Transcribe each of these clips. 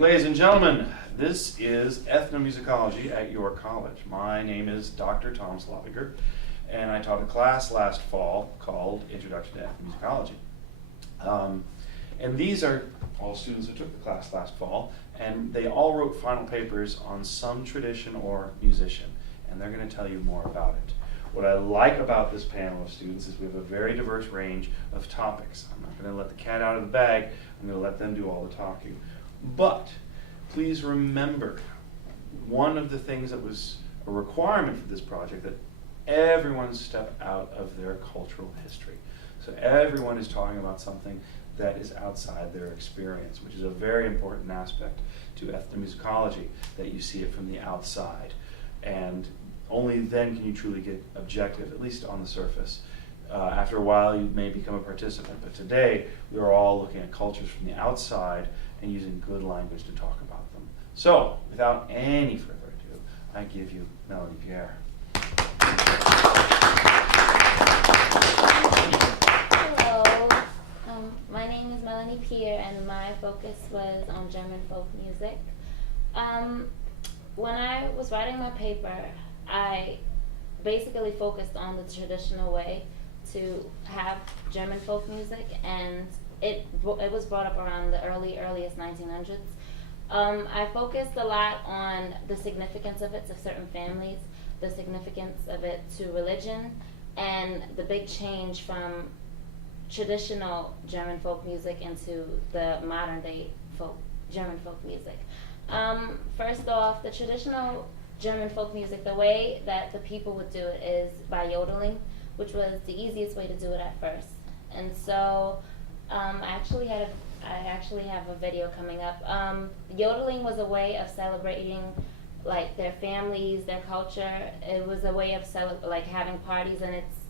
Ladies and gentlemen, this is Ethnomusicology at your college. My name is Dr. Tom Zlabinger, and I taught a class last fall called Introduction to Ethnomusicology. And these are all students who took the class last fall, and they all wrote final papers on some tradition or musician, and they're going to tell you more about it. What I like about this panel of students is we have a very diverse range of topics. I'm not going to let the cat out of the bag. I'm going to let them do all the talking. But please remember, one of the things that was a requirement for this project, that everyone step out of their cultural history. So everyone is talking about something that is outside their experience, which is a very important aspect to ethnomusicology, that you see it from the outside. And only then can you truly get objective, at least on the surface. After a while, you may become a participant, but today we are all looking at cultures from the outside and using good language to talk about them. So, without any further ado, I give you Melanie Pierre. Hello, my name is Melanie Pierre, and my focus was on German folk music. When I was writing my paper, I basically focused on the traditional way to have German folk music, and it was brought up around the earliest 1900s. I focused a lot on the significance of it to certain families, the significance of it to religion, and the big change from traditional German folk music into the modern day German folk music. First off, the traditional German folk music, the way that the people would do it is by yodeling, which was the easiest way to do it at first. And so I actually have a video coming up. Yodeling was a way of celebrating like their families, their culture. It was a way of like having parties, and it's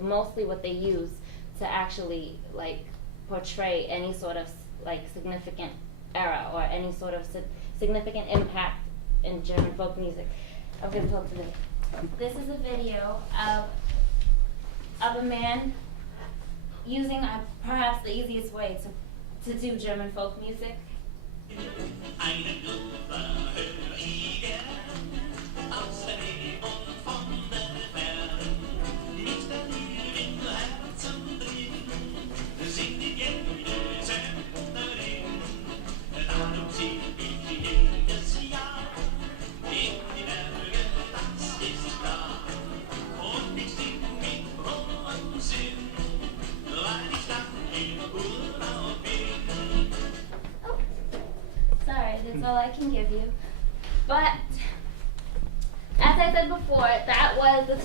mostly what they use to actually like portray any sort of like significant era or any sort of significant impact in German folk music. I'm going to talk to them. This is a video of a man using perhaps the easiest way to do German folk music. That's all I can give you. But as I said before, that was the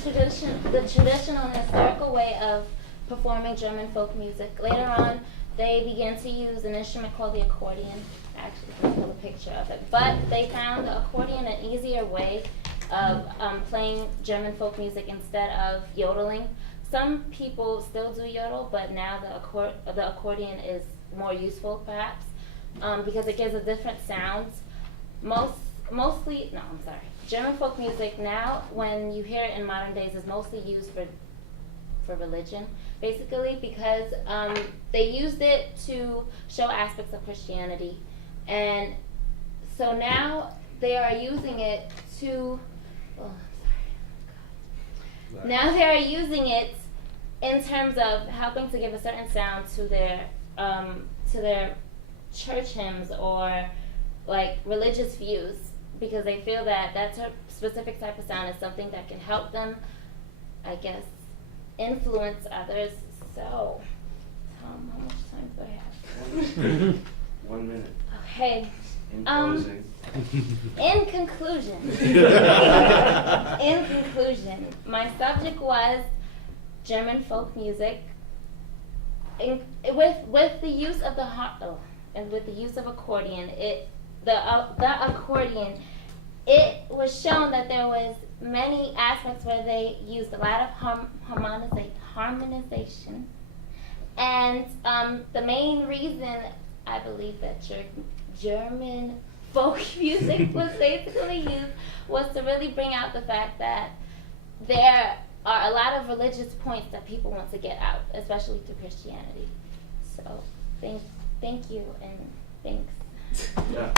traditional and historical way of performing German folk music. Later on, they began to use an instrument called the accordion. Actually, I can pull a picture of it. But they found the accordion an easier way of playing German folk music instead of yodeling. Some people still do yodel, but now the accordion is more useful, perhaps. Because it gives a different sounds. German folk music now, when you hear it in modern days, is mostly used for religion, basically, because they used it to show aspects of Christianity, and so now they are using it to. Now they are using it in terms of helping to give a certain sound to their church hymns or like religious views, because they feel that specific type of sound is something that can help them, I guess, influence others. So, Tom, how much time do I have? 1 minute. Okay. In closing. In conclusion, my subject was German folk music, with the use of and with the use of accordion. The accordion, it was shown that there was many aspects where they used a lot of harmonization, and the main reason I believe that German folk music was basically used was to really bring out the fact that there are a lot of religious points that people want to get out, especially through Christianity. So thank you and thanks. Yeah.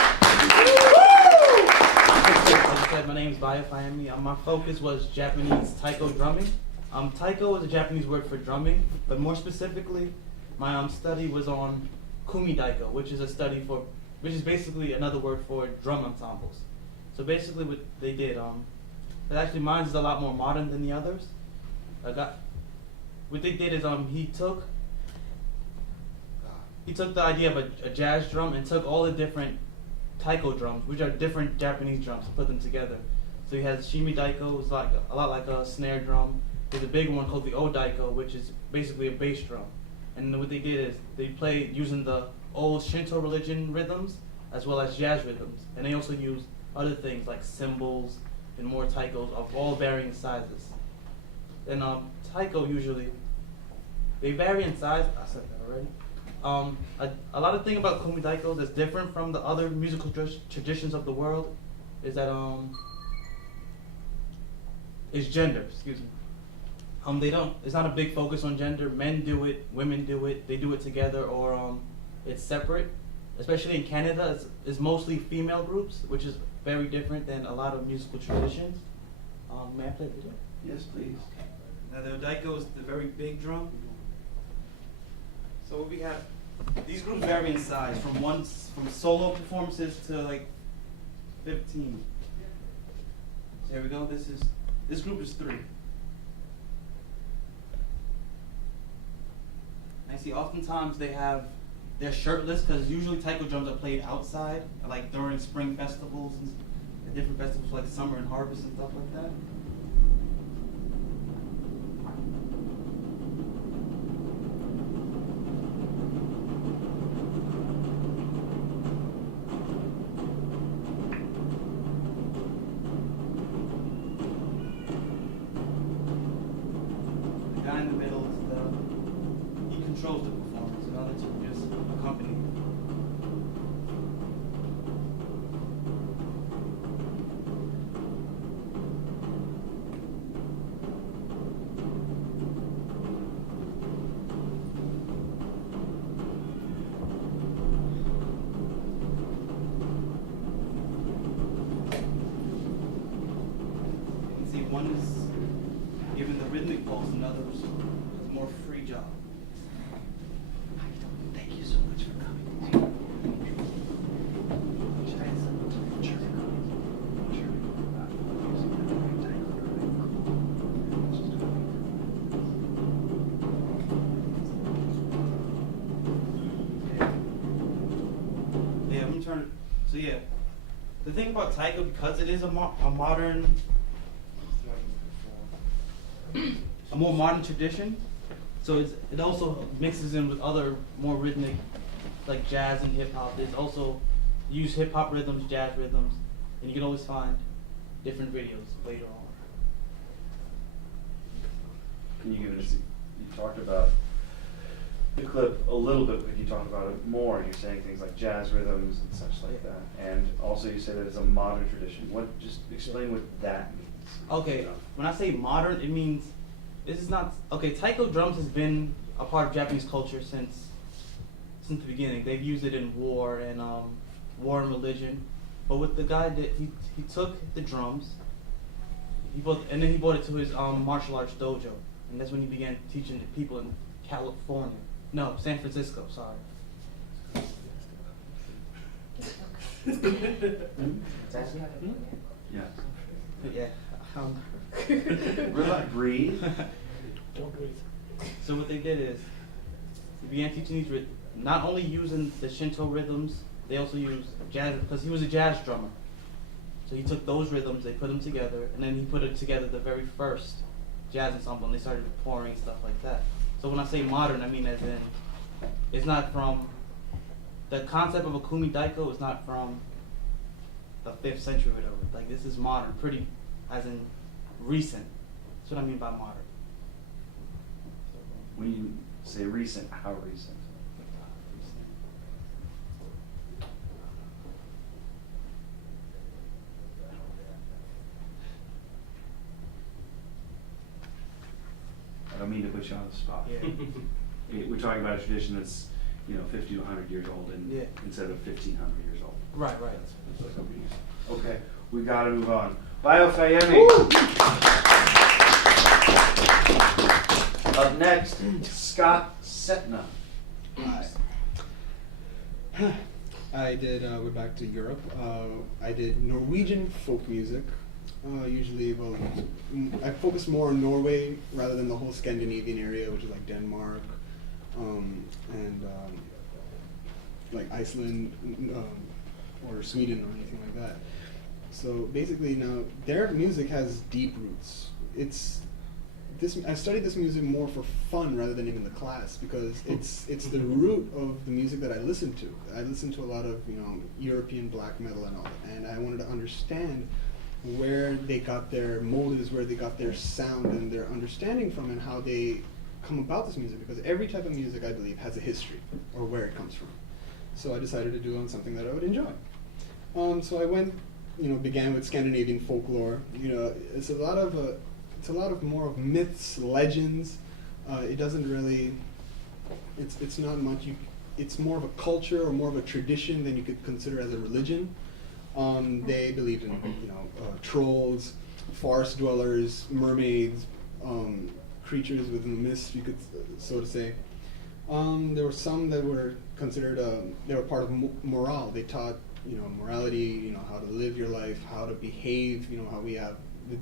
my name is Bayo Fayemi. My focus was Japanese taiko drumming. Taiko is a Japanese word for drumming, but more specifically, my study was on kumi daiko, which is basically another word for drum ensembles. So basically, what they did, but actually mine is a lot more modern than the others. What they did is he took the idea of a jazz drum and took all the different taiko drums, which are different Japanese drums, and put them together. So he has shimi daiko, it's like a lot like a snare drum. There's a big one called the o daiko, which is basically a bass drum. And what they did is they played using the old Shinto religion rhythms as well as jazz rhythms, and they also used other things like cymbals and more taikos of all varying sizes. And taiko usually they vary in size. I said that already. A lot of things about kumi daiko that's different from the other musical traditions of the world is that is gender. Excuse me. It's not a big focus on gender. Men do it, women do it. They do it together, or it's separate. Especially in Canada, it's mostly female groups, which is very different than a lot of musical traditions. May I play the video? Yes, please. Now the daiko is the very big drum. So what we have, these groups vary in size from solo performances to like 15. So here we go. This group is 3. I see oftentimes they're shirtless because usually taiko drums are played outside, like during spring festivals and different festivals like summer and harvest and stuff like that. The guy in the middle is he controls the performance, and other two just accompany. You can see one is given the rhythmic pulse, and others has a more free job. Thank you so much for coming. Yeah, I'm trying to. So yeah, the thing about taiko, because it is a modern, a more modern tradition. So it also mixes in with other more rhythmic, like jazz and hip hop. There's also use hip hop rhythms, jazz rhythms, and you can always find different videos later on. Can you give us, you talked about the clip a little bit, but you talked about it more. You're saying things like jazz rhythms and such like that. And also you say that it's a modern tradition. Just explain what that means. Okay, when I say modern, it means this is not, taiko drums has been a part of Japanese culture since the beginning. They've used it in war and religion. But what the guy did, he took the drums, and then he brought it to his martial arts dojo, and that's when he began teaching the people in California. No, San Francisco. Sorry. Yeah. Yeah. Relax, breathe. Don't breathe. So what they did is he began teaching these not only using the Shinto rhythms, they also used jazz because he was a jazz drummer. So he took those rhythms, they put them together, and then he put it together the very first jazz ensemble, and they started pouring stuff like that. So when I say modern, I mean as in it's not from the concept of a kumi daiko is not from the 5th century or whatever. Like this is modern, pretty as in recent. That's what I mean by modern. When you say recent, how recent? I don't mean to put you on the spot. Yeah. We're talking about a tradition that's 50 to 100 years old, and Yeah. instead of 1,500 years old. Right. Okay, we got to move on. Bayo Fayemi. Up next, Scott Sethna. I did, we're back to Europe. I did Norwegian folk music. Usually, well, I focus more on Norway rather than the whole Scandinavian area, which is like Denmark, and like Iceland, or Sweden or anything like that. So basically now, their music has deep roots. I studied this music more for fun rather than even the class, because it's the root of the music that I listen to. I listen to a lot of European black metal and all, and I wanted to understand where they got their motives, where they got their sound and their understanding from, and how they come about this music, because every type of music, I believe, has a history or where it comes from. So I decided to do on something that I would enjoy. So I went, began with Scandinavian folklore. It's a lot of more of myths, legends. It doesn't really, it's not much. It's more of a culture or more of a tradition than you could consider as a religion. They believed in trolls, forest dwellers, mermaids, creatures within the mist, you could so to say. There were some that were considered they were part of morale. They taught morality, how to live your life, how to behave. How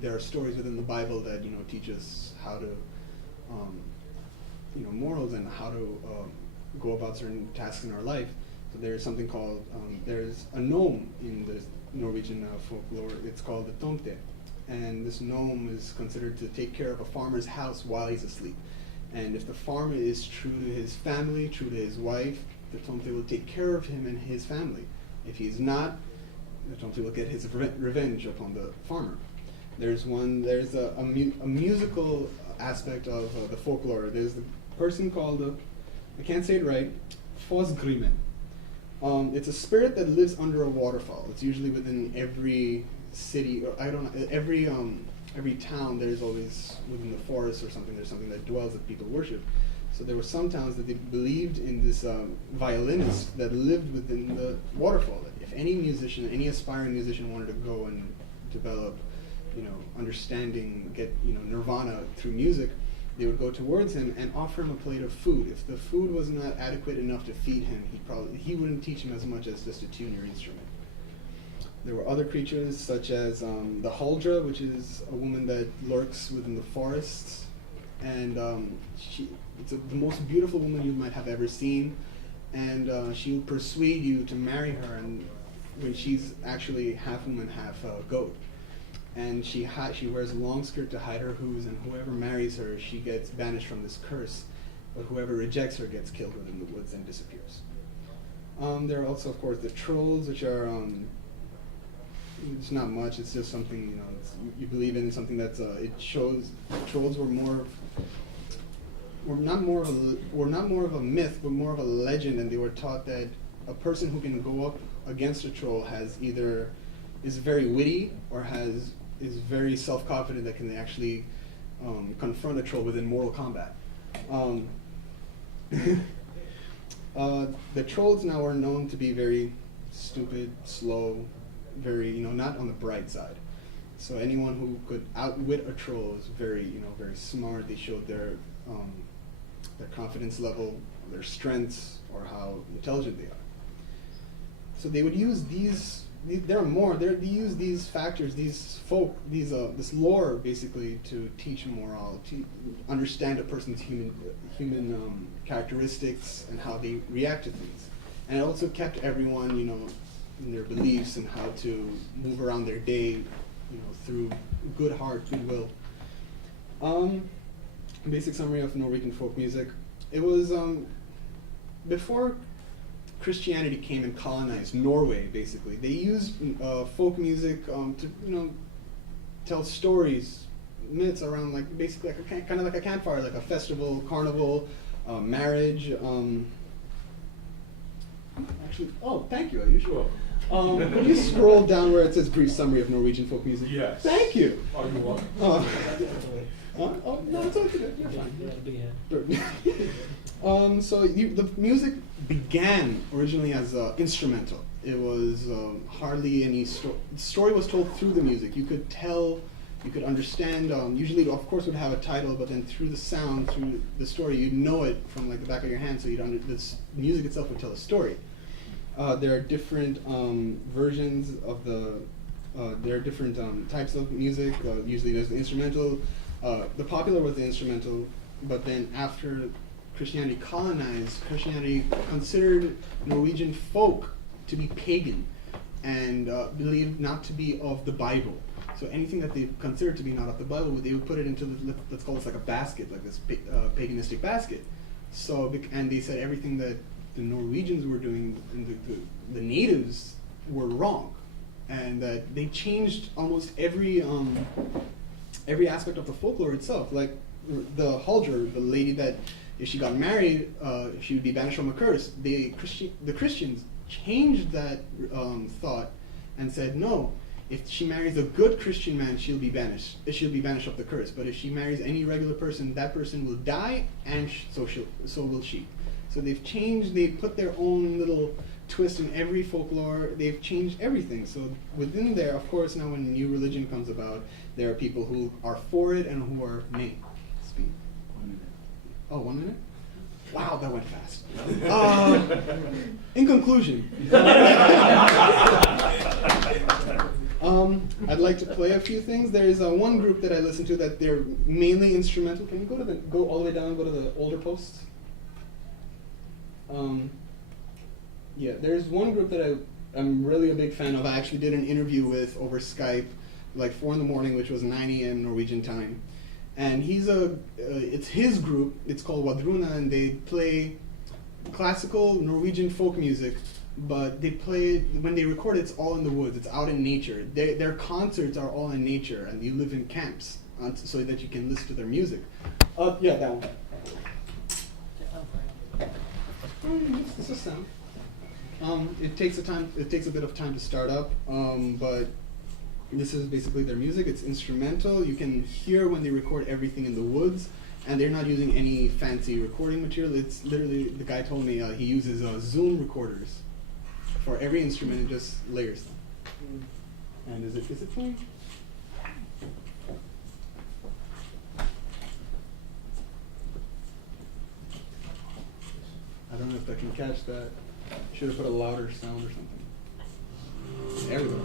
there are stories within the Bible that teach us how to morals and how to go about certain tasks in our life. So there's something called, there's a gnome in the Norwegian folklore. It's called the tomte. And this gnome is considered to take care of a farmer's house while he's asleep. And if the farmer is true to his family, true to his wife, the tomte will take care of him and his family. If he is not, the tomte will get his revenge upon the farmer. There's a musical aspect of the folklore. There's the person called, I can't say it right, Fosgrimen. It's a spirit that lives under a waterfall. It's usually within every city, or I don't know, every town. There's always within the forest or something. There's something that dwells that people worship. So there were some towns that they believed in this violinist that lived within the waterfall. That if any musician, any aspiring musician wanted to go and develop, understanding, get nirvana through music, they would go towards him and offer him a plate of food. If the food was not adequate enough to feed him, he wouldn't teach him as much as just to tune your instrument. There were other creatures such as the Huldra, which is a woman that lurks within the forests, and it's the most beautiful woman you might have ever seen, and she'll persuade you to marry her, and when she's actually half woman, half goat. And she wears a long skirt to hide her hooves, and whoever marries her, she gets banished from this curse. But whoever rejects her gets killed within the woods and disappears. There are also, of course, the trolls, which are it's not much. It's just something you believe in, something that's it shows. Trolls were not more of a myth, but more of a legend, and they were taught that a person who can go up against a troll is very witty or is very self-confident that can actually confront a troll within mortal combat. The trolls now are known to be very stupid, slow, very not on the bright side. So anyone who could outwit a troll is very very smart. They showed their confidence level, their strengths, or how intelligent they are. So they would use these. There are more. They use these factors, this lore, basically, to teach morale, to understand a person's human characteristics and how they react to things, and it also kept everyone, in their beliefs and how to move around their day, through good heart, goodwill. Basic summary of Norwegian folk music. It was before Christianity came and colonized Norway. Basically, they used folk music to tell stories, myths around basically kind of like a campfire, like a festival, carnival, marriage. Actually, thank you, Ayush. Could you scroll down where it says brief summary of Norwegian folk music? Yes. Thank you. Oh, you want? No, it's okay. You're fine. So the music began originally as instrumental. It was hardly any story. The story was told through the music. You could tell, you could understand. Usually, of course, would have a title, but then through the sound, through the story, you'd know it from like the back of your hand. So this music itself would tell a story. There are different versions of the. There are different types of music. Usually, there's the instrumental. The popular was the instrumental, but then after Christianity colonized, Christianity considered Norwegian folk to be pagan and believed not to be of the Bible. So anything that they considered to be not of the Bible, they would put it into let's call this like a basket, like this paganistic basket. So and they said everything that the Norwegians were doing and the natives were wrong, and that they changed almost every aspect of the folklore itself. Like the Huldra, the lady that if she got married, she would be banished from a curse. The Christians changed that thought and said, no, if she marries a good Christian man, she'll be banished. She'll be banished of the curse. But if she marries any regular person, that person will die, and so will she. So they've changed. They put their own little twist in every folklore. They've changed everything. So within there, of course, now when new religion comes about, there are people who are for it and who are nay. Speak. 1 minute. Oh, 1 minute? Wow, that went fast. In conclusion, I'd like to play a few things. There is one group that I listen to that they're mainly instrumental. Can you go all the way down, go to the older posts? Yeah, there's one group that I'm really a big fan of. I actually did an interview with over Skype, like 4 in the morning, which was 9 a.m. Norwegian time. And it's his group. It's called Wadruna, and they play classical Norwegian folk music. But they play when they record, it's all in the woods. It's out in nature. Their concerts are all in nature, and you live in camps so that you can listen to their music. Yeah, that one. This is sound. It takes a bit of time to start up, but this is basically their music. It's instrumental. You can hear when they record everything in the woods, and they're not using any fancy recording material. It's literally, the guy told me he uses Zoom recorders for every instrument and just layers them. And is it playing? I don't know if I can catch that. Should have put a louder sound or something. There we go.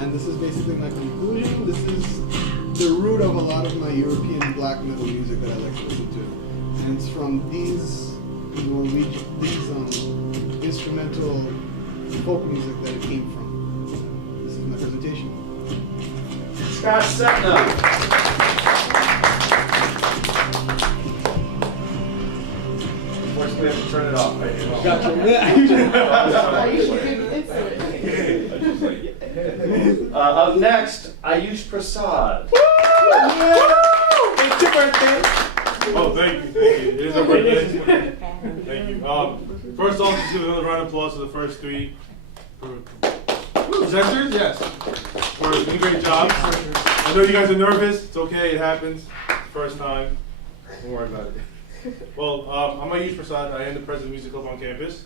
And this is basically my conclusion. This is the root of a lot of my European black metal music that I like to listen to. And it's from these instrumental folk music that it came from. This is my presentation. Scott Sethna. We have to turn it off right now. Up next, Ayush Prasad. It's your birthday. Oh, thank you. It is our birthday. Thank you. First off, just give another round of applause to the first 3 presenters. Yes, for doing a great job. I know you guys are nervous. It's okay. It happens. First time. Don't worry about it. Well, I'm Ayush Prasad. I am the president of the music club on campus,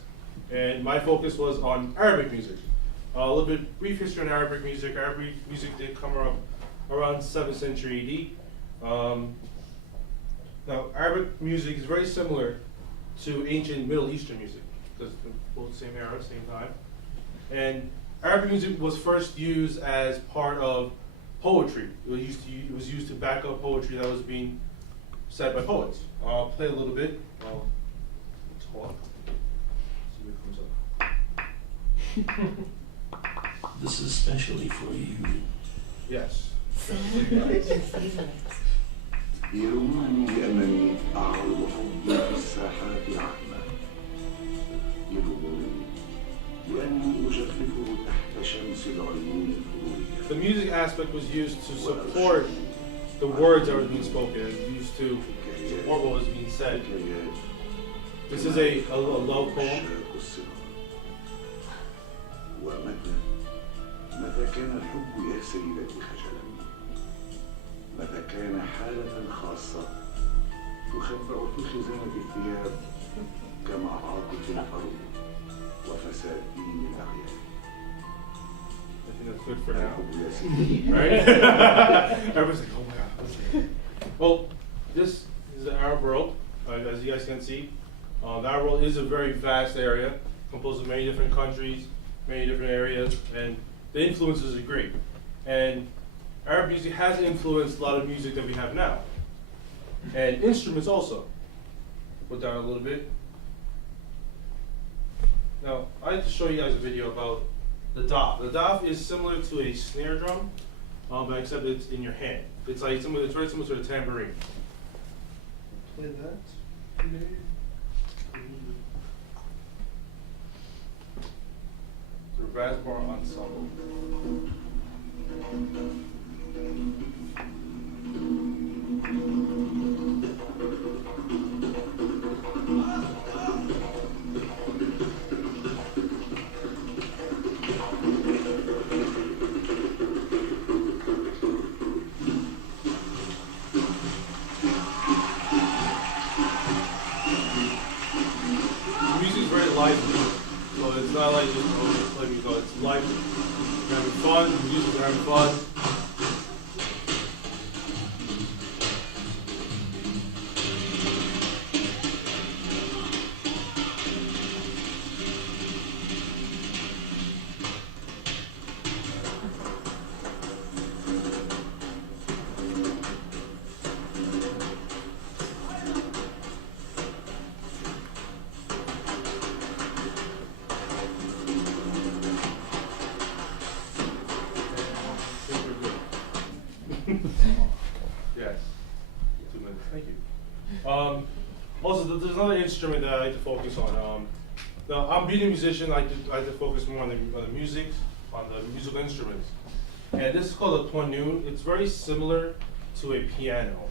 and my focus was on Arabic music. A little bit brief history on Arabic music. Arabic music did come around 7th century AD. Now, Arabic music is very similar to ancient Middle Eastern music, because they're both same era, same time. And Arabic music was first used as part of poetry. It was used to back up poetry that was being said by poets. I'll play a little bit. I'll talk. See what comes up. This is especially for you. Yes. يرومني بأنني أعرض حبي في الساحات عامة. يرومني بأني أجففه تحت شمس العيون الفضولية. The music aspect was used to support the words that were being spoken, and used to support what was being said. This is a love poem. متى كان الحب يا سيدتي خجلا؟ متى كان حالة خاصة تخفأ في خزانة الثياب كمعاقة الحرب وفساد دين الأعيان. I think that's good for now. القبلة Right? Everyone's like, oh my god. Well, this is the Arab world, as you guys can see. The Arab world is a very vast area, composed of many different countries, many different areas, and the influences are great. And Arab music has influenced a lot of music that we have now. And instruments also. Put down a little bit. Now, I'd like to show you guys a video about the daf. The daf is similar to a snare drum, but except it's in your hand. It's like it's very similar to a tambourine. Play that. The Raspberry Ensemble. Lively. So it's not like just like you go, it's lively. You're having fun, the musicians are having fun. Yes. 2 minutes. Thank you. Also, there's another instrument that I like to focus on. Now, I'm being a musician. I like to focus more on the music, on the musical instruments. And this is called a tournoon. It's very similar to a piano,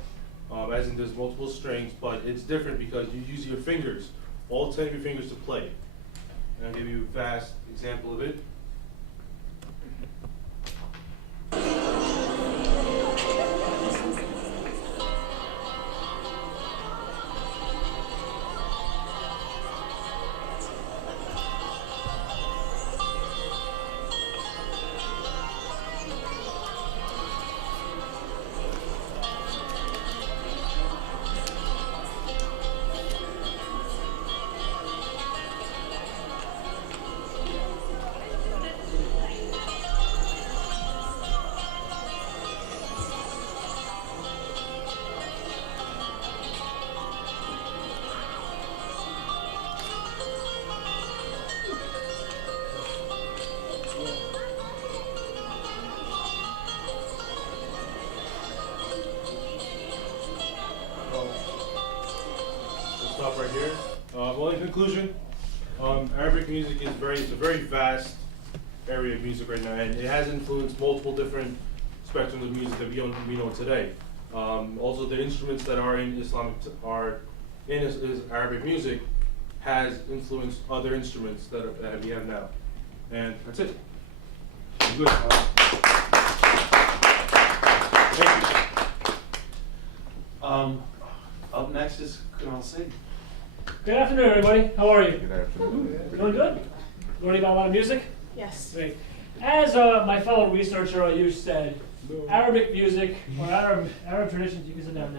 as in there's multiple strings, but it's different because you use your fingers, all 10 of your fingers to play. And I'll give you a vast example of it. Stop right here. Well, in conclusion, Arabic music is it's a very vast area of music right now, and it has influenced multiple different spectrums of music that we know today. Also, the instruments that are in Arabic music has influenced other instruments that we have now. And that's it. I'm good. Thank you. Up next is Kunal Singh. Good afternoon, everybody. How are you? Good afternoon. Doing good? Learning about a lot of music? Yes. Great. As my fellow researcher Ayush said, Arabic music, or Arab traditions, you can sit down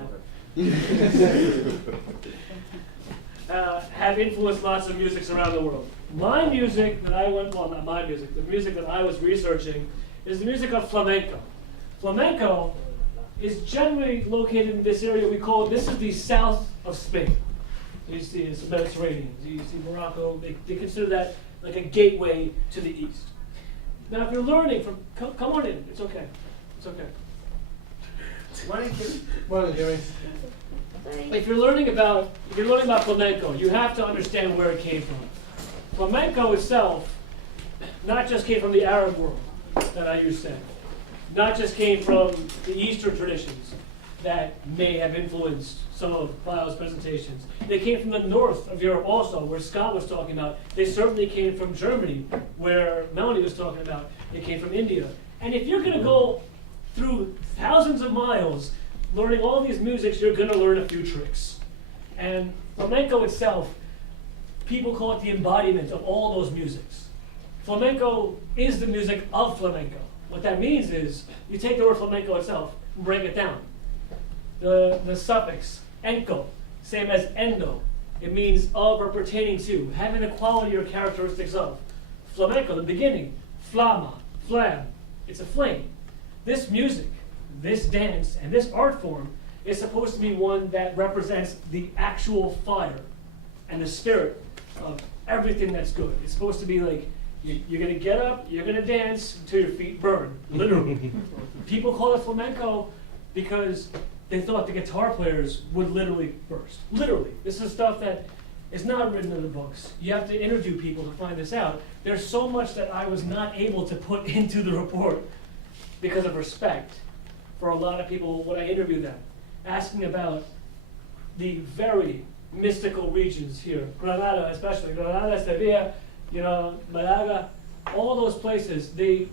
now, have influenced lots of musics around the world. My music that not my music, the music that I was researching is the music of flamenco. Flamenco is generally located in this area this is the south of Spain. You see it's Mediterranean, you see Morocco, they consider that like a gateway to the east. Now if you're learning come on in, it's okay. It's okay. If you're learning about flamenco, you have to understand where it came from. Flamenco itself not just came from the Arab world that Ayush said, not just came from the Eastern traditions that may have influenced some of Bayo's presentations. They came from the north of Europe also, where Scott was talking about. They certainly came from Germany, where Melanie was talking about. They came from India. And if you're going to go through thousands of miles learning all these musics, you're going to learn a few tricks. And flamenco itself, people call it the embodiment of all those musics. Flamenco is the music of flamenco. What that means is, you take the word flamenco itself and break it down. The suffix, enco, same as endo. It means of or pertaining to, having the quality or characteristics of. Flamenco, the beginning, flama, flam, it's a flame. This music, this dance, and this art form is supposed to be one that represents the actual fire and the spirit of everything that's good. It's supposed to be like, you're gonna get up, you're gonna dance until your feet burn, literally. People call it flamenco because they thought the guitar players would literally burst. Literally. This is stuff that is not written in the books. You have to interview people to find this out. There's so much that I was not able to put into the report because of respect for a lot of people when I interview them, asking about the very mystical regions here. Granada especially, Granada, Sevilla, Malaga, all those places, they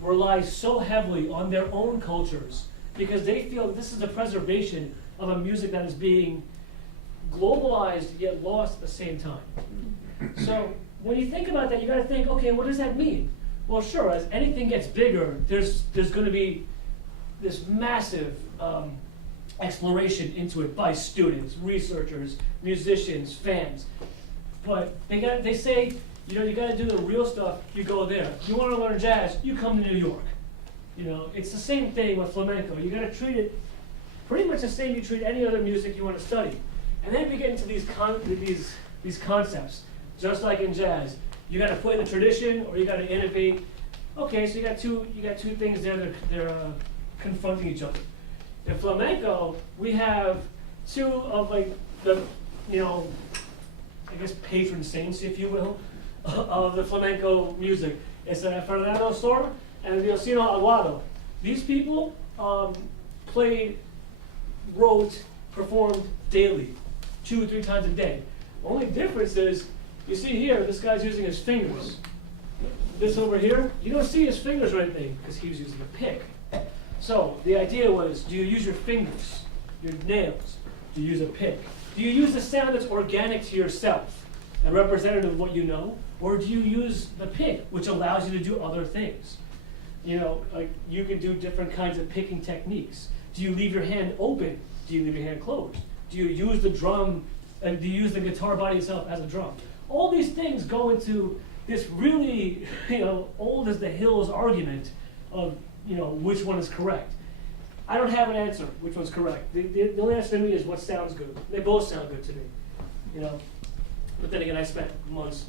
rely so heavily on their own cultures because they feel that this is the preservation of a music that is being globalized yet lost at the same time. So when you think about that, you gotta think, okay, what does that mean? Well, sure, as anything gets bigger, there's gonna be this massive exploration into it by students, researchers, musicians, fans. But they say, you gotta do the real stuff, you go there. You wanna learn jazz, you come to New York. It's the same thing with flamenco. You gotta treat it pretty much the same you treat any other music you wanna study. And then we get into these concepts, just like in jazz. You gotta put in the tradition or you gotta innovate. Okay, so you got two things there that they're confronting each other. In flamenco, we have two of the I guess patron saints, if you will, of the flamenco music. It's Fernando Sor and Diosino Aguado. These people played, wrote, performed daily, 2-3 times a day. Only difference is, you see here, this guy's using his fingers. This over here, you don't see his fingers or anything because he was using a pick. So the idea was, do you use your fingers, your nails? Do you use a pick? Do you use the sound that's organic to yourself and representative of what you know? Or do you use the pick, which allows you to do other things? Like you can do different kinds of picking techniques. Do you leave your hand open? Do you leave your hand closed? Do you use the drum, and do you use the guitar body itself as a drum? All these things go into this really, old as the hills argument of, which one is correct. I don't have an answer which one's correct. The only answer to me is what sounds good. They both sound good to me, But then again, I spent months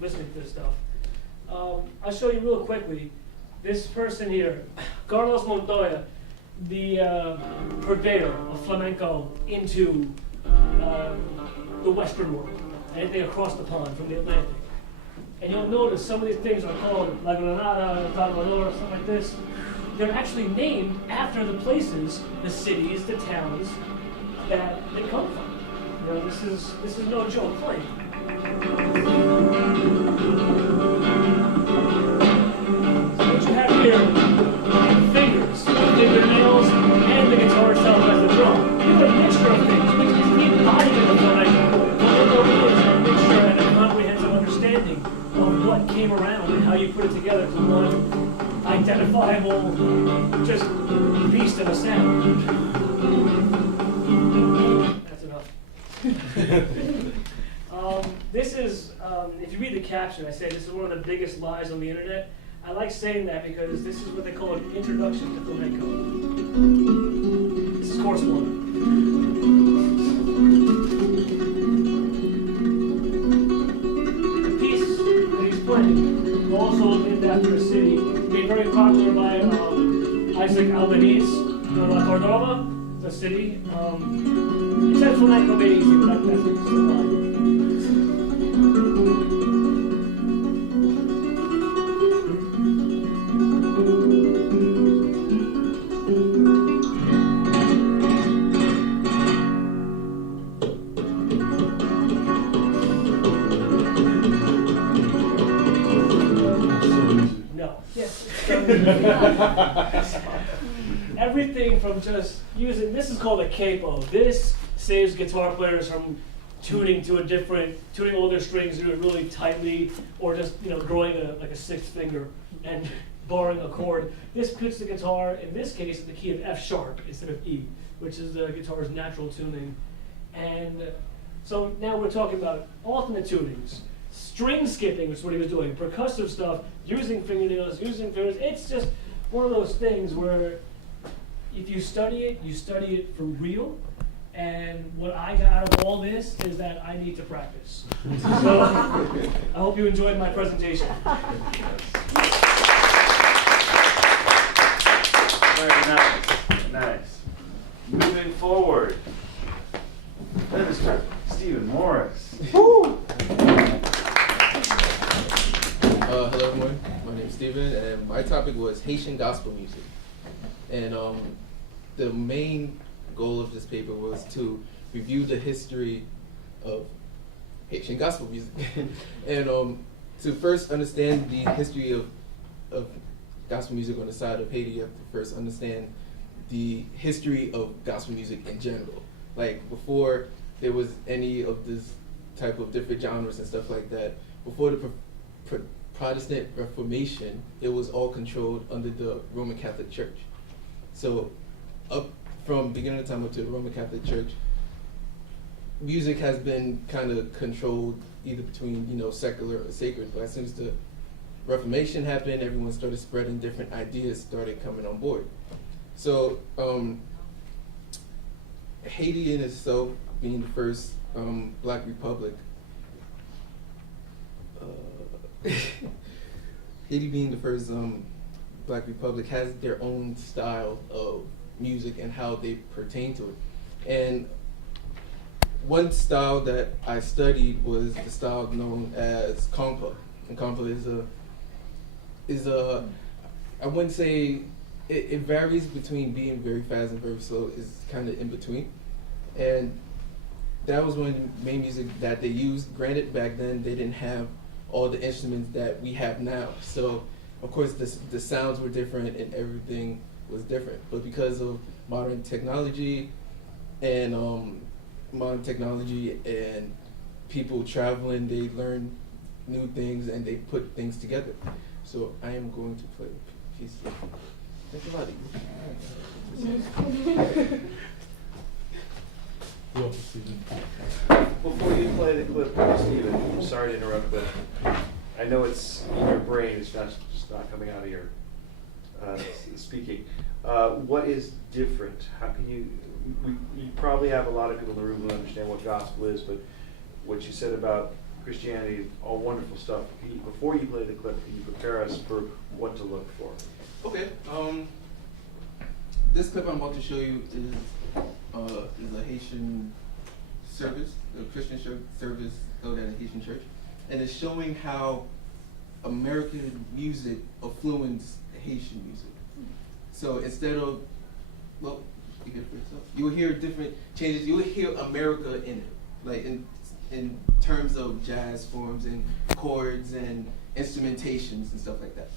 listening to this stuff. I'll show you real quickly. This person here, Carlos Montoya, the purveyor of flamenco into the Western world, anything across the pond from the Atlantic. And you'll notice some of these things are called La Granada, Salvador, something like this. They're actually named after the places, the cities, the towns that they come from. This is no joke playing. So what you have here are fingers, fingernails, and the guitar itself as the drum. You have a mixture of things, which is the embodiment of flamenco. Flamenco is a mixture and a comprehensive understanding of what came around and how you put it together to one identifiable, just beast of a sound. That's enough. This is, if you read the caption, I say this is one of the biggest lies on the internet. I like saying that because this is what they call an introduction to flamenco. This is course 1. The piece that he's playing, also named after a city, made very popular by Isaac Albanese, La Cordova, the city. It says flamenco made easy, but that's what it's about. Everything from just using, this is called a capo. This saves guitar players from tuning all their strings to do it really tightly, or just growing like a sixth finger and barring a chord. This puts the guitar, in this case, in the key of F sharp instead of E, which is the guitar's natural tuning. And so now we're talking about alternate tunings, string skipping, which is what he was doing, percussive stuff, using fingernails, using fingers. It's just one of those things where if you study it for real. And what I got out of all this is that I need to practice. So I hope you enjoyed my presentation. Very nice. Moving forward, Mr. Stephen Morris. Hello everyone, my name is Stephen, and my topic was Haitian gospel music. And the main goal of this paper was to review the history of Haitian gospel music and to first understand the history of gospel music on the side of Haiti. You have to first understand the history of gospel music in general. Like before there was any of this type of different genres and stuff like that, before the Protestant Reformation, it was all controlled under the Roman Catholic Church. So up from beginning of time up to the Roman Catholic Church, music has been kind of controlled either between secular or sacred. But as soon as the Reformation happened, everyone started spreading different ideas, started coming on board. So Haiti in itself, being the first Black republic, Haiti being the first Black republic, has their own style of music and how they pertain to it. And one style that I studied was the style known as compa. And compa is a I wouldn't say it varies between being very fast and very slow. It's kind of in between. And that was one of the main music that they used. Granted, back then they didn't have all the instruments that we have now. So of course the sounds were different and everything was different. But because of modern technology and people traveling, they learn new things and they put things together. So I am going to play a piece of, thank a lot of you. Before you play the clip, Stephen, I'm sorry to interrupt, but I know it's in your brain, it's just not coming out of your speaking. What is different? How can you probably have a lot of people in the room who understand what gospel is, but what you said about Christianity, all wonderful stuff. Before you play the clip, can you prepare us for what to look for? Okay. This clip I'm about to show you is a Haitian service, a Christian service held at a Haitian church, and it's showing how American music influenced Haitian music. So instead of, well, you get it for yourself. You will hear different changes. You will hear America in it, like in terms of jazz forms and chords and instrumentations and stuff like that.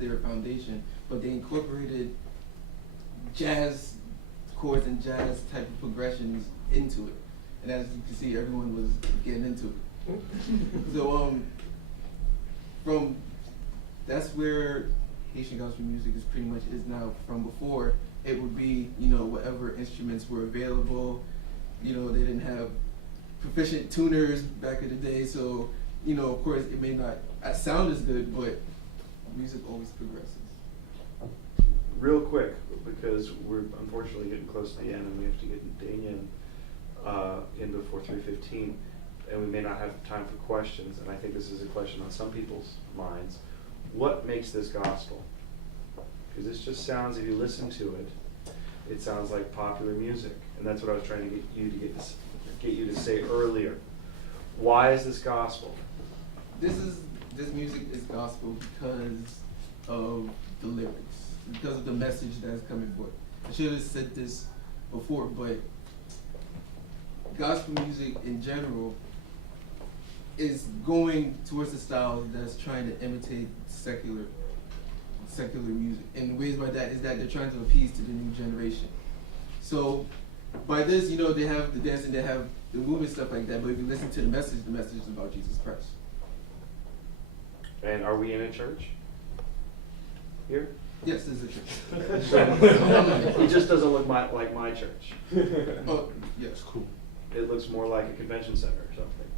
their foundation, but they incorporated jazz chords and jazz type of progressions into it. And as you can see, everyone was getting into it. So that's where Haitian gospel music is pretty much is now. From before, it would be, whatever instruments were available. They didn't have proficient tuners back in the day, so, of course, it may not sound as good, but music always progresses. Real quick, because we're unfortunately getting close to the end and we have to get Dehnia in before 3:15, and we may not have time for questions, and I think this is a question on some people's minds. What makes this gospel? Because this just sounds, if you listen to it, it sounds like popular music, and that's what I was trying to get you to say earlier. Why is this gospel? This music is gospel because of the lyrics, because of the message that's coming forth. I should have said this before, but gospel music in general is going towards the style that's trying to imitate secular music. And ways by that is that they're trying to appease to the new generation. So by this, they have the dance and they have the movement, stuff like that, but if you listen to the message is about Jesus Christ. And are we in a church here? Yes, this is a church. So, it just doesn't look like my church. Oh, yes, cool. It looks more like a convention center or something.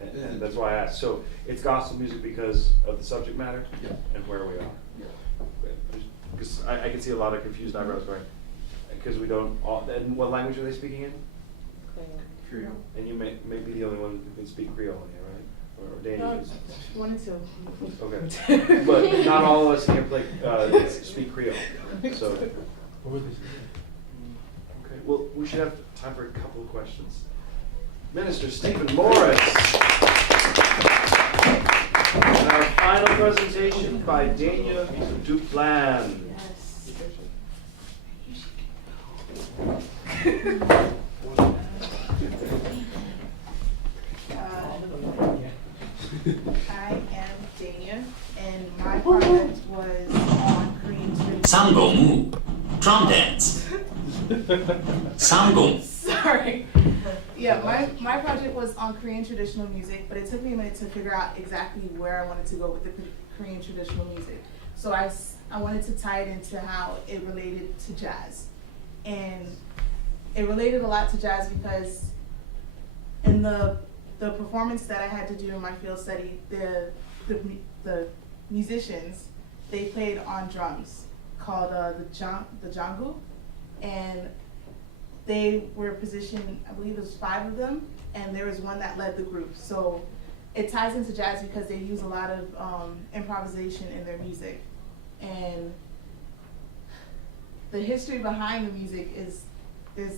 And Yeah. that's why I asked. So it's gospel music because of the subject matter Yeah. and where we are. Yeah. Because I can see a lot of confused eyebrows going, because we don't all, and what language are they speaking in? Creole. And you may be the only one who can speak Creole here, right? Or Danish? One and two. Okay. But not all of us here speak Creole. So. Okay. Well, we should have time for a couple of questions. Minister Stephen Morris. And our final presentation by Dehnia Duplan. I am Dehnia, and my project was on Korean tradition. Samgong, drum dance. Samgong. Sorry. Yeah, my project was on Korean traditional music, but it took me a minute to figure out exactly where I wanted to go with the Korean traditional music. So I wanted to tie it into how it related to jazz. And it related a lot to jazz because in the performance that I had to do in my field study, the musicians, they played on drums called the jangu, and they were positioned, I believe it was 5 of them, and there was one that led the group. So it ties into jazz because they use a lot of improvisation in their music. And the history behind the music is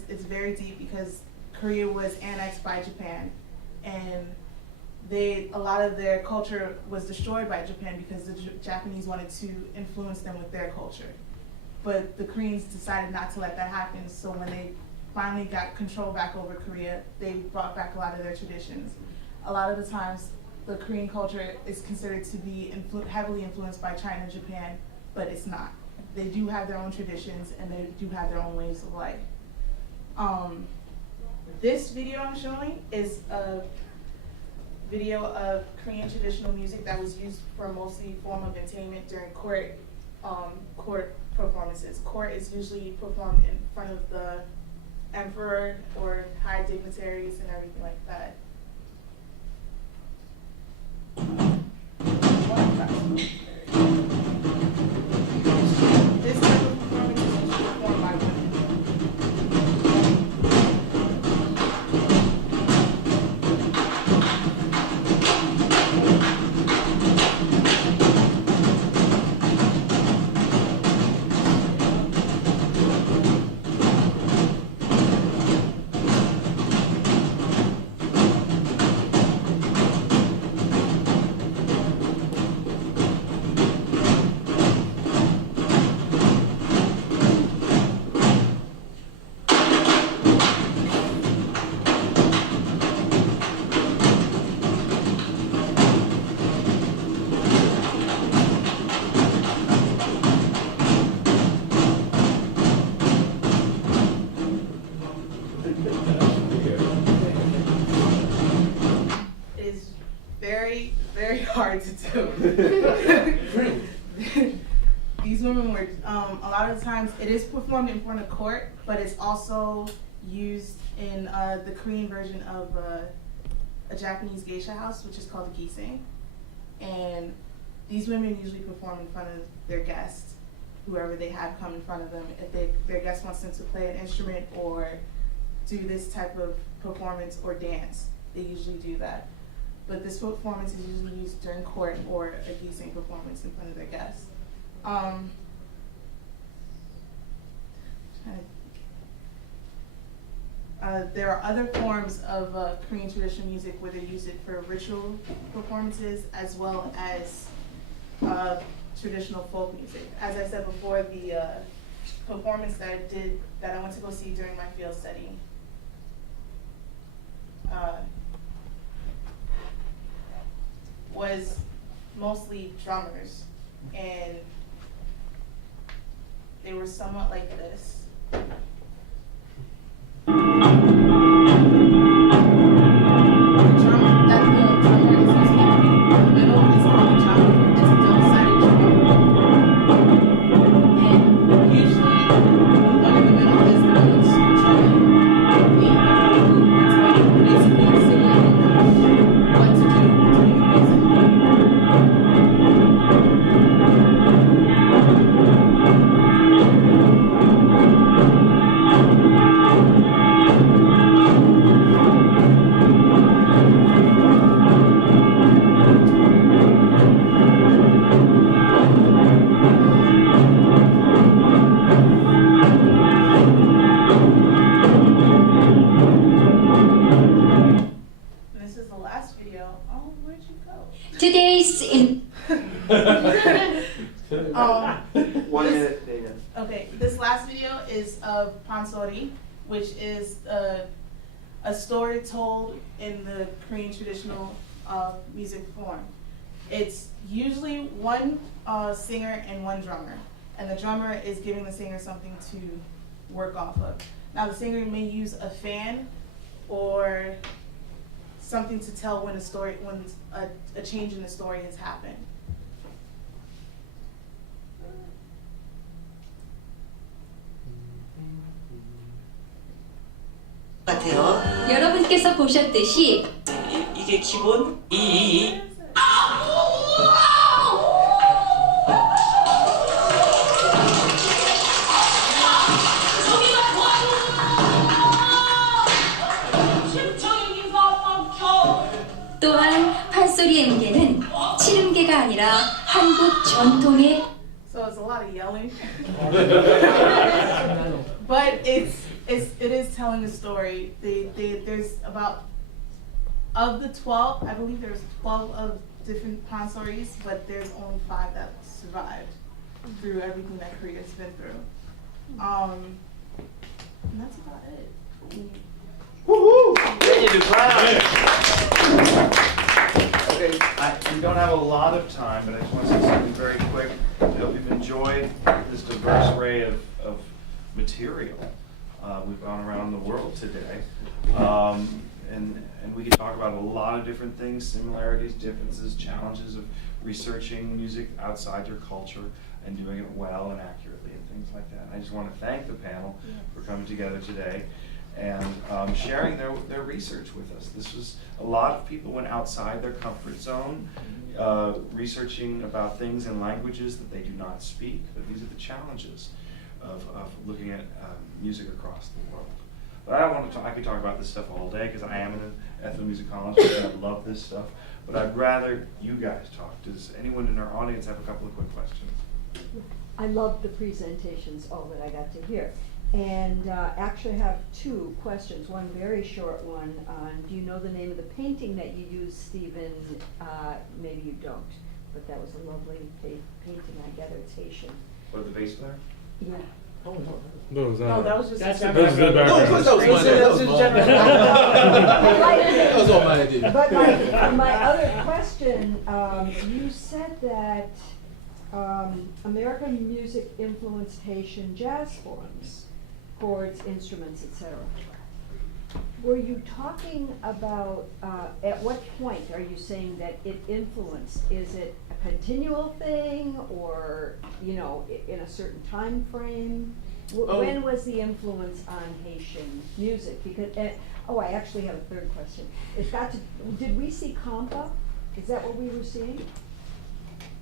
very deep because Korea was annexed by Japan, and a lot of their culture was destroyed by Japan because the Japanese wanted to influence them with their culture. But the Koreans decided not to let that happen, so when they finally got control back over Korea, they brought back a lot of their traditions. A lot of the times, the Korean culture is considered to be heavily influenced by China and Japan, but it's not. They do have their own traditions and they do have their own ways of life. This video I'm showing is a video of Korean traditional music that was used for mostly form of entertainment during court performances. Court is usually performed in front of the emperor or high dignitaries and everything like that. This type of performance is usually performed by women. hard to do. These women were, a lot of the times, it is performed in front of court, but it's also used in the Korean version of a Japanese geisha house, which is called a gising. And these women usually perform in front of their guests, whoever they have come in front of them. If their guest wants them to play an instrument or do this type of performance or dance, they usually do that. But this performance is usually used during court or a gising performance in front of their guests. There are other forms of Korean traditional music where they use it for ritual performances as well as traditional folk music. As I said before, the performance that I went to go see during my field study was mostly drummers, and they were somewhat like this. Today's in 1 minute, Dehnia. Okay, this last video is of pansori, which is a story told in the Korean traditional music form. It's usually one singer and one drummer, and the drummer is giving the singer something to work off of. Now the singer may use a fan or something to tell when a change in the story has happened. 같아요. 여러분께서 보셨듯이 이게 기본 또한 판소리 엠계는 치름계가 아니라 한국 전통의 So it's a lot of yelling, but it is telling a story. There's about, of the 12, I believe there's 12 of different pansoris, but there's only 5 that survived through everything that Korea's been through. And that's about it. Woohoo! Thank you, Duplan. Okay, we don't have a lot of time, but I just want to say something very quick. I hope you've enjoyed this diverse array of material. We've gone around the world today, and we could talk about a lot of different things, similarities, differences, challenges of researching music outside your culture and doing it well and accurately and things like that. And I just want to thank the panel for coming together today and sharing their research with us. This was, a lot of people went outside their comfort zone, researching about things in languages that they do not speak, but these are the challenges of looking at music across the world. But I don't want to talk, I could talk about this stuff all day because I am an ethnomusicologist and I love this stuff, but I'd rather you guys talk. Does anyone in our audience have a couple of quick questions? I loved the presentations, all that I got to hear. And actually have 2 questions, one very short one. Do you know the name of the painting that you used, Stephen? Maybe you don't, but that was a lovely painting. I gather it's Haitian. What, the bass player? Yeah. Oh, no. No, it was not. No, that was just That's a the That was the background. No, that was mine. That was mine. That was all my idea. But my other question, you said that American music influenced Haitian jazz forms, chords, instruments, etc. Were you talking about, at what point are you saying that it influenced? Is it a continual thing, or, you know, in a certain time frame? When was the influence on Haitian music? Because, I actually have a third question. Did we see compa? Is that what we were seeing?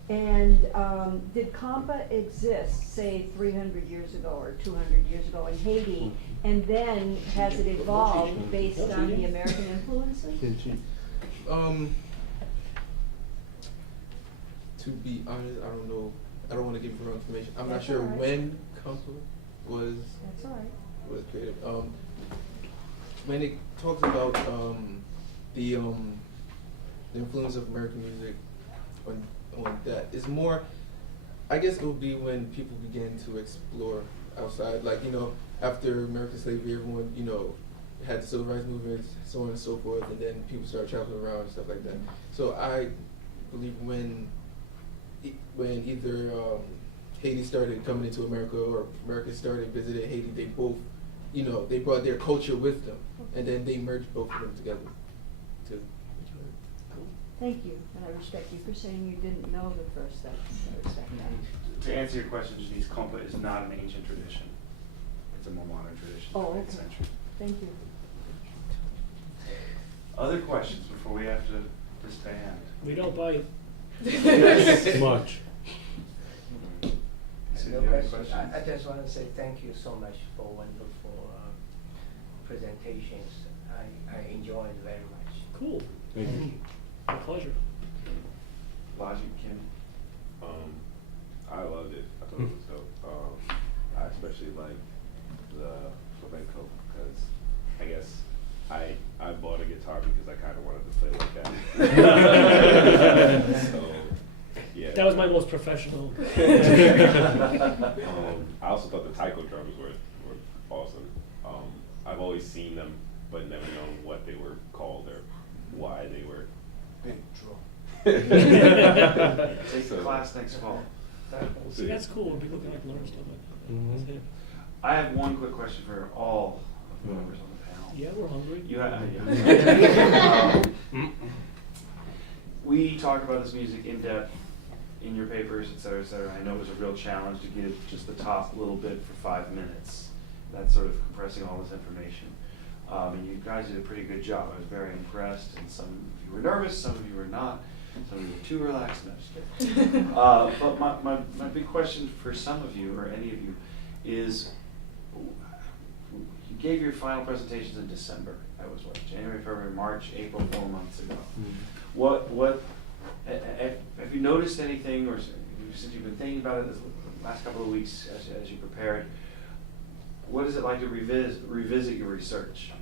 And did compa exist, say, 300 years ago or 200 years ago in Haiti? And then has it evolved based on the American influences? To be honest, I don't know. I don't want to give you wrong information. I'm not That's sure all right. when compa was That's all right. was created. When it talks about the influence of American music on that, it's more, I guess it would be when people began to explore outside, like, you know, after American slavery, everyone, you know, had the civil rights movements, so on and so forth, and then people started traveling around and stuff like that. So I believe when either Haiti started coming into America or America started visiting Haiti, they both, you know, they brought their culture with them, and then they merged both of them together. Thank you, and I respect you for saying you didn't know the first. I respect that. To answer your question, Denise, compa is not an ancient tradition. It's a more modern tradition. Oh, of the okay. 8th century. Thank you. Other questions before we have to disband? We don't bite. Much. No question. I just want to say thank you so much for wonderful presentations. I enjoyed very much. Cool. Thank you. My pleasure. Logic, Kim? I loved it. I thought it was dope. I especially liked the flamenco because I guess I bought a guitar because I kind of wanted to play like that. So, yeah. That was my most professional. I also thought the taiko drums were awesome. I've always seen them, but never known what they were called or why they were. Big drum. Take a class next fall. See, that's cool. We'll be looking like learn stuff like that. That's it. I have one quick question for all of the members on the panel. Yeah, we're hungry. We talked about this music in depth in your papers, et cetera, et cetera. I know it was a real challenge to get just the top little bit for 5 minutes. That's sort of compressing all this information. And you guys did a pretty good job. I was very impressed, and some of you were nervous, some of you were not. Some of you were too relaxed. No, just kidding. But my big question for some of you, or any of you, is you gave your final presentations in December. That was what, January, February, March, April, 4 months ago. What have you noticed anything, or since you've been thinking about it this last couple of weeks as you prepared, what is it like to revisit your research?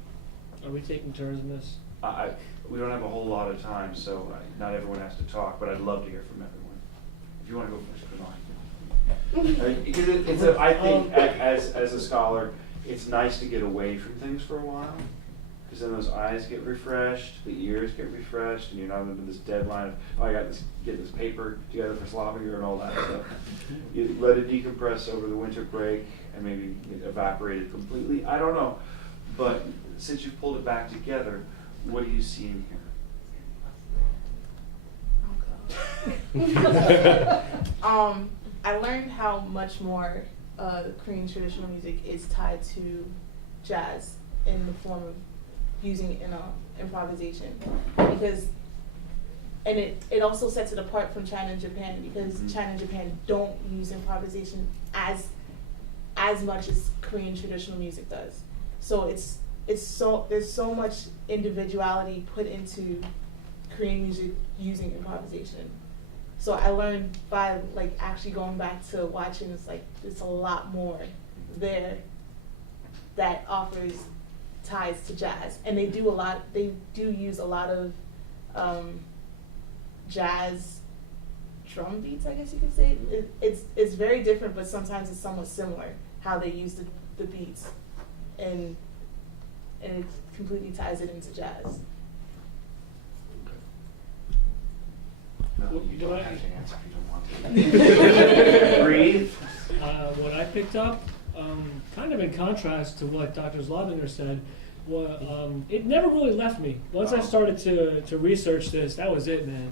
Are we taking turns in this? We don't have a whole lot of time, so not everyone has to talk, but I'd love to hear from everyone. If you want to go first, Kunal. Because I think as a scholar, it's nice to get away from things for a while, because then those eyes get refreshed, the ears get refreshed, and you're not under this deadline of, oh, I got to get this paper together for Zlabinger and all that stuff. You let it decompress over the winter break and maybe it evaporated completely. I don't know. But since you've pulled it back together, what do you see in here? I learned how much more Korean traditional music is tied to jazz in the form of using it in improvisation, because, and it also sets it apart from China and Japan, because China and Japan don't use improvisation as much as Korean traditional music does. So there's so much individuality put into Korean music using improvisation. So I learned by actually going back to watching, it's a lot more there that offers ties to jazz, and they do use a lot of jazz drum beats, I guess you could say. It's very different, but sometimes it's somewhat similar how they use the beats, and it completely ties it into jazz. No, you don't have to answer if you don't want to. Breathe. What I picked up, kind of in contrast to what Dr. Zlabinger said, it never really left me. Once I started to research this, that was it, man.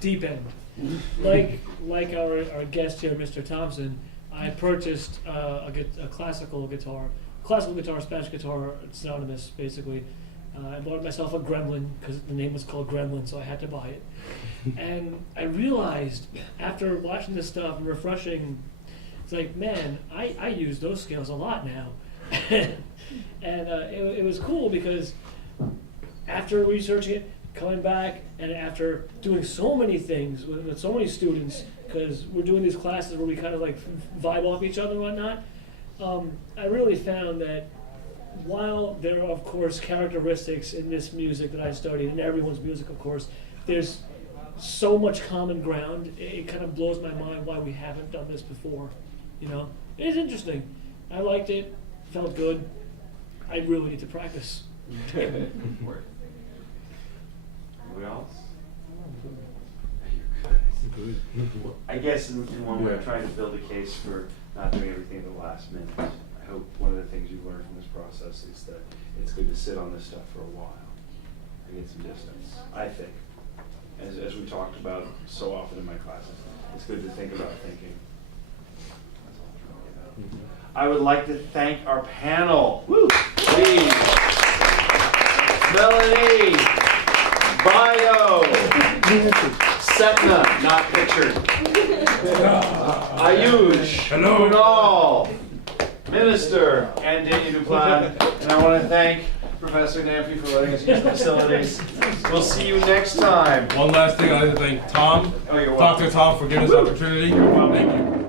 Deep end. Like our guest here, Mr. Thompson, I purchased a classical guitar, Spanish guitar, it's synonymous basically. I bought myself a Gremlin because the name was called Gremlin, so I had to buy it. And I realized after watching this stuff and refreshing, it's like, man, I use those scales a lot now. And it was cool because after researching it, coming back, and after doing so many things with so many students, because we're doing these classes where we kind of like vibe off each other and whatnot, I really found that while there are, of course, characteristics in this music that I studied, and everyone's music, of course, there's so much common ground. It kind of blows my mind why we haven't done this before. You know, it's interesting. I liked it. Felt good. I really need to practice. Anybody else? You're good. I guess in one way, I'm trying to build a case for not doing everything at the last minute. I hope one of the things you've learned from this process is that it's good to sit on this stuff for a while and get some distance. I think, as we talked about so often in my classes, it's good to think about thinking. That's all I'm trying to get out. I would like to thank our panel. Woo! Please. Melanie, Bayo, Sethna, not pictured, Ayush, Kunal, Minister, and Dehnia Duplan. And I want to thank Professor Nampi for letting us use the facilities. We'll see you next time. One last thing, I'd like to thank Tom, Oh, you're welcome. Dr. Tom, for giving us the opportunity. You're welcome. Thank you.